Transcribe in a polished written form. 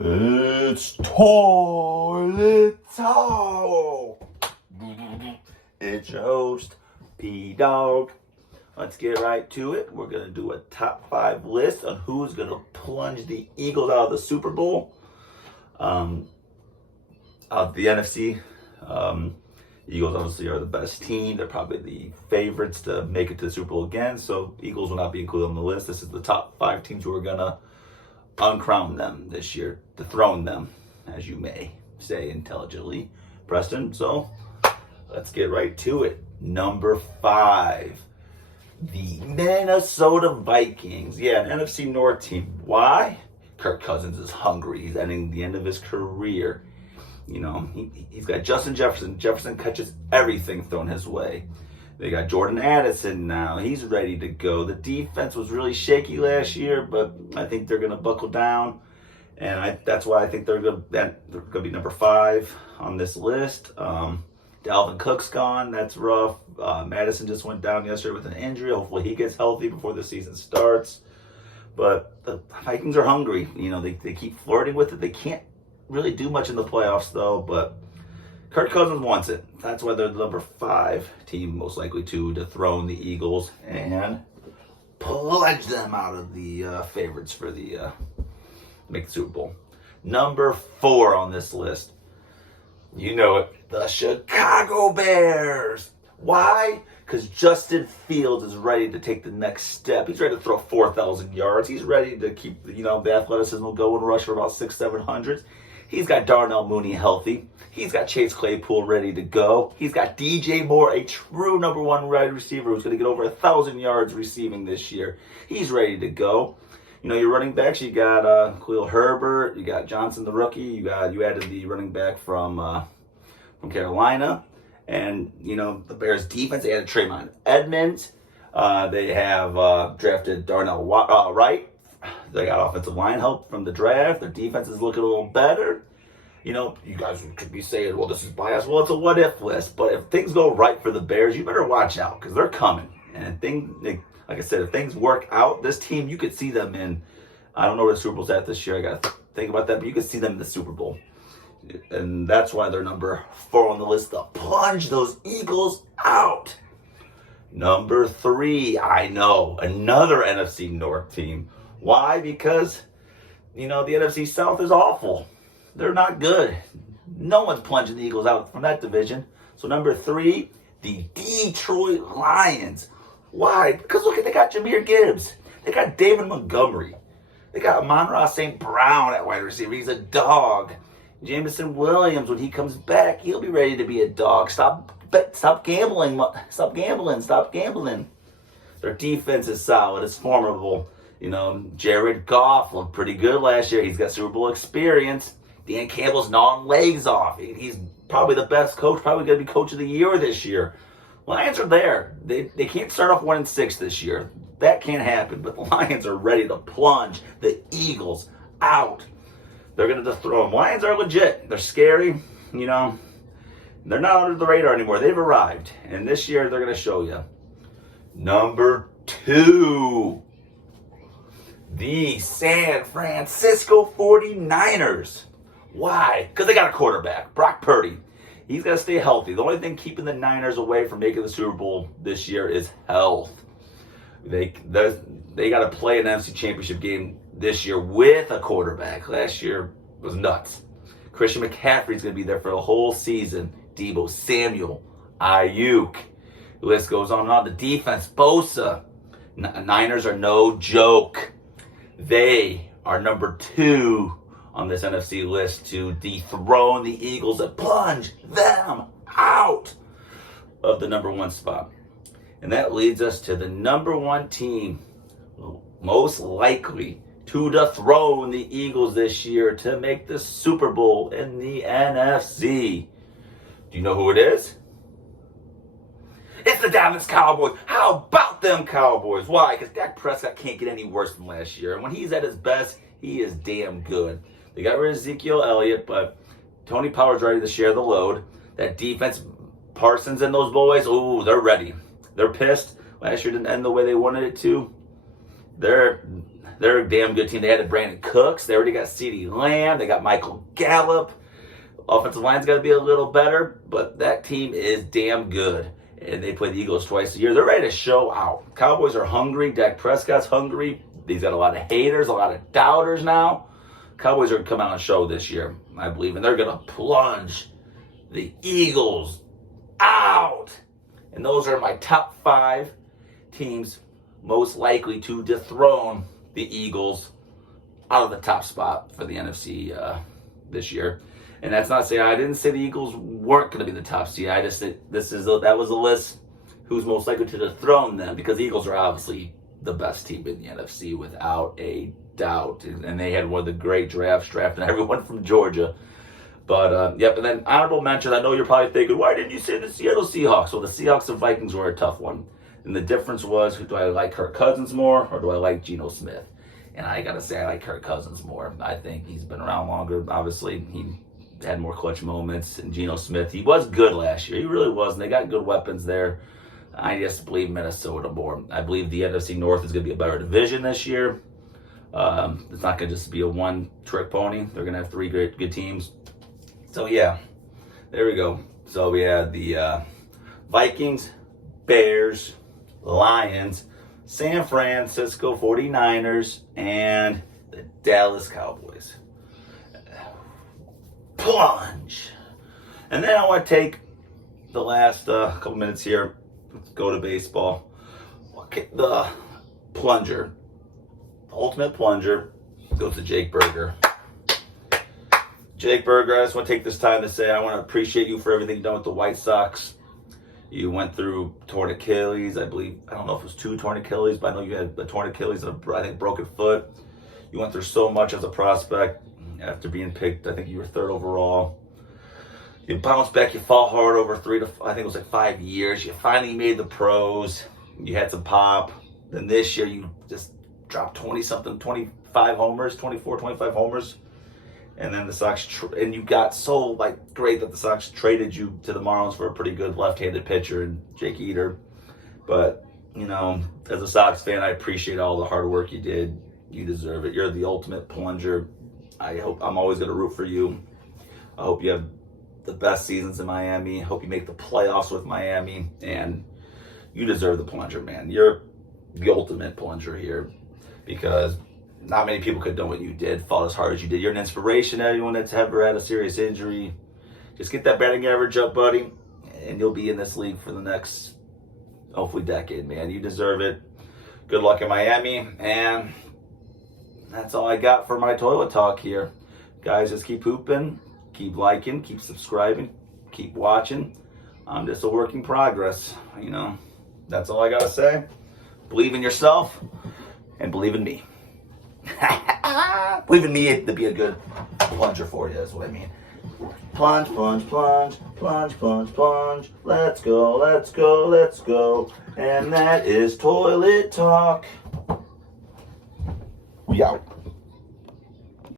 It's toilet talk. It's your host, P-Dawg. Let's get right to it. We're going to do a top 5 list on who's going to plunge the Eagles out of the Super Bowl. Out of the NFC, Eagles obviously are the best team. They're probably the favorites to make it to the Super Bowl again. So Eagles will not be included on the list. This is the top 5 teams who are going to uncrown them this year, dethrone them, as you may say intelligently, Preston. So let's get right to it. Number 5, the Minnesota Vikings. Yeah, an NFC North team. Why? Kirk Cousins is hungry. He's ending the end of his career. You know, he's got Justin Jefferson. Jefferson catches everything thrown his way. They got Jordan Addison now. He's ready to go. The defense was really shaky last year, but I think they're going to buckle down. And that's why I think they're going to be number 5 on this list. Dalvin Cook's gone. That's rough. Madison just went down yesterday with an injury. Hopefully he gets healthy before the season starts. But the Vikings are hungry. You know, they keep flirting with it. They can't really do much in the playoffs, though, but Kirk Cousins wants it. That's why they're the number 5 team, most likely to dethrone the Eagles and plunge them out of the favorites for the make the Super Bowl. Number 4 on this list, you know it, the Chicago Bears. Why? Because Justin Fields is ready to take the next step. He's ready to throw 4,000 yards. He's ready to keep the athleticism will go and rush for about 600-700. He's got Darnell Mooney healthy. He's got Chase Claypool ready to go. He's got DJ Moore, a true number 1 wide receiver who's going to get over 1,000 yards receiving this year. He's ready to go. You know, your running backs, you got Khalil Herbert, you got Johnson the rookie, you added the running back from Carolina. And, you know, the Bears defense, they added Trayvon Edmonds. They have drafted Darnell Wright. They got offensive line help from the draft. Their defense is looking a little better. You know, you guys could be saying, well, this is biased. Well, it's a what-if list. But if things go right for the Bears, you better watch out because they're coming. And like I said, if things work out, this team, you could see them in, I don't know where the Super Bowl's at this year. I got to think about that. But you could see them in the Super Bowl. And that's why they're number 4 on the list to plunge those Eagles out. Number 3, I know, another NFC North team. Why? Because, the NFC South is awful. They're not good. No one's plunging the Eagles out from that division. So number 3, the Detroit Lions. Why? Because look, they got Jahmyr Gibbs. They got David Montgomery. They got Amon-Ra St. Brown at wide receiver. He's a dog. Jameson Williams, when he comes back, he'll be ready to be a dog. Stop gambling. Stop gambling. Their defense is solid. It's formidable. Jared Goff looked pretty good last year. He's got Super Bowl experience. Dan Campbell's gnawing legs off. He's probably the best coach, probably going to be coach of the year this year. Lions are there. They can't start off 1-6 this year. That can't happen. But the Lions are ready to plunge the Eagles out. They're going to dethrone them. Lions are legit. They're scary. They're not under the radar anymore. They've arrived. And this year, they're going to show you. Number 2. The San Francisco 49ers. Why? Because they got a quarterback, Brock Purdy. He's got to stay healthy. The only thing keeping the Niners away from making the Super Bowl this year is health. They got to play an NFC Championship game this year with a quarterback. Last year was nuts. Christian McCaffrey's going to be there for the whole season. Deebo Samuel, Ayuk. The list goes on and on. The defense, Bosa. Niners are no joke. They are number 2 on this NFC list to dethrone the Eagles and plunge them out of the number 1 spot. And that leads us to the number 1 team most likely to dethrone the Eagles this year to make the Super Bowl in the NFC. Do you know who it is? It's the Dallas Cowboys. How about them Cowboys? Why? Because Dak Prescott can't get any worse than last year. And when he's at his best, he is damn good. They got rid of Ezekiel Elliott, but Tony Pollaard's ready to share the load. That defense, Parsons and those boys, ooh, they're ready. They're pissed. Last year didn't end the way they wanted it to. They're a damn good team. They had Brandon Cooks. They already got CeeDee Lamb. They got Michael Gallup. Offensive line's got to be a little better, but that team is damn good. And they play the Eagles twice a year. They're ready to show out. Cowboys are hungry. Dak Prescott's hungry. He's got a lot of haters, a lot of doubters now. Cowboys are going to come out and show this year, I believe, and they're going to plunge the Eagles out. And those are my top 5 teams most likely to dethrone the Eagles out of the top spot for the NFC this year. And that's not saying I didn't say the Eagles weren't going to be the top seed. I just said that was a list who's most likely to dethrone them, because the Eagles are obviously the best team in the NFC without a doubt. And they had one of the great drafts, drafting everyone from Georgia. But, yep, and then honorable mention, I know you're probably thinking, why didn't you say the Seattle Seahawks? Well, the Seahawks and Vikings were a tough one. And the difference was, do I like Kirk Cousins more or do I like Geno Smith? And I got to say, I like Kirk Cousins more. I think he's been around longer. Obviously, he had more clutch moments. And Geno Smith, he was good last year. He really was. And they got good weapons there. I just believe Minnesota more. I believe the NFC North is going to be a better division this year. It's not going to just be a one-trick pony. They're going to have 3 good teams. So, yeah, there we go. So, we had the Vikings, Bears, Lions, San Francisco 49ers, and the Dallas Cowboys. Plunge. And then I want to take the last couple minutes here. Let's go to baseball. Okay, the plunger. The ultimate plunger goes to Jake Berger. Jake Berger, I just want to take this time to say I want to appreciate you for everything you've done with the White Sox. You went through torn Achilles, I believe. I don't know if it was 2 torn Achilles, but I know you had a torn Achilles and I think broken foot. You went through so much as a prospect after being picked. I think you were 3rd overall. You bounced back. You fought hard over 5 years. You finally made the pros. You had some pop. Then this year you just dropped 25 homers. And then the Sox, and you got so great that the Sox traded you to the Marlins for a pretty good left-handed pitcher and Jake Eater. But, as a Sox fan, I appreciate all the hard work you did. You deserve it. You're the ultimate plunger. I'm always going to root for you. I hope you have the best seasons in Miami. I hope you make the playoffs with Miami. And you deserve the plunger, man. You're the ultimate plunger here, because not many people could have done what you did, fought as hard as you did. You're an inspiration to anyone that's ever had a serious injury. Just get that batting average up, buddy, and you'll be in this league for the next, hopefully, decade, man. You deserve it. Good luck in Miami, and that's all I got for my toilet talk here. Guys, just keep hooping, keep liking, keep subscribing, keep watching. I'm just a work in progress, That's all I got to say. Believe in yourself, and believe in me. Believe in me to be a good plunger for you, is what I mean. Plunge, plunge, plunge, plunge, plunge, plunge. Let's go, let's go, let's go. And that is toilet talk. We out.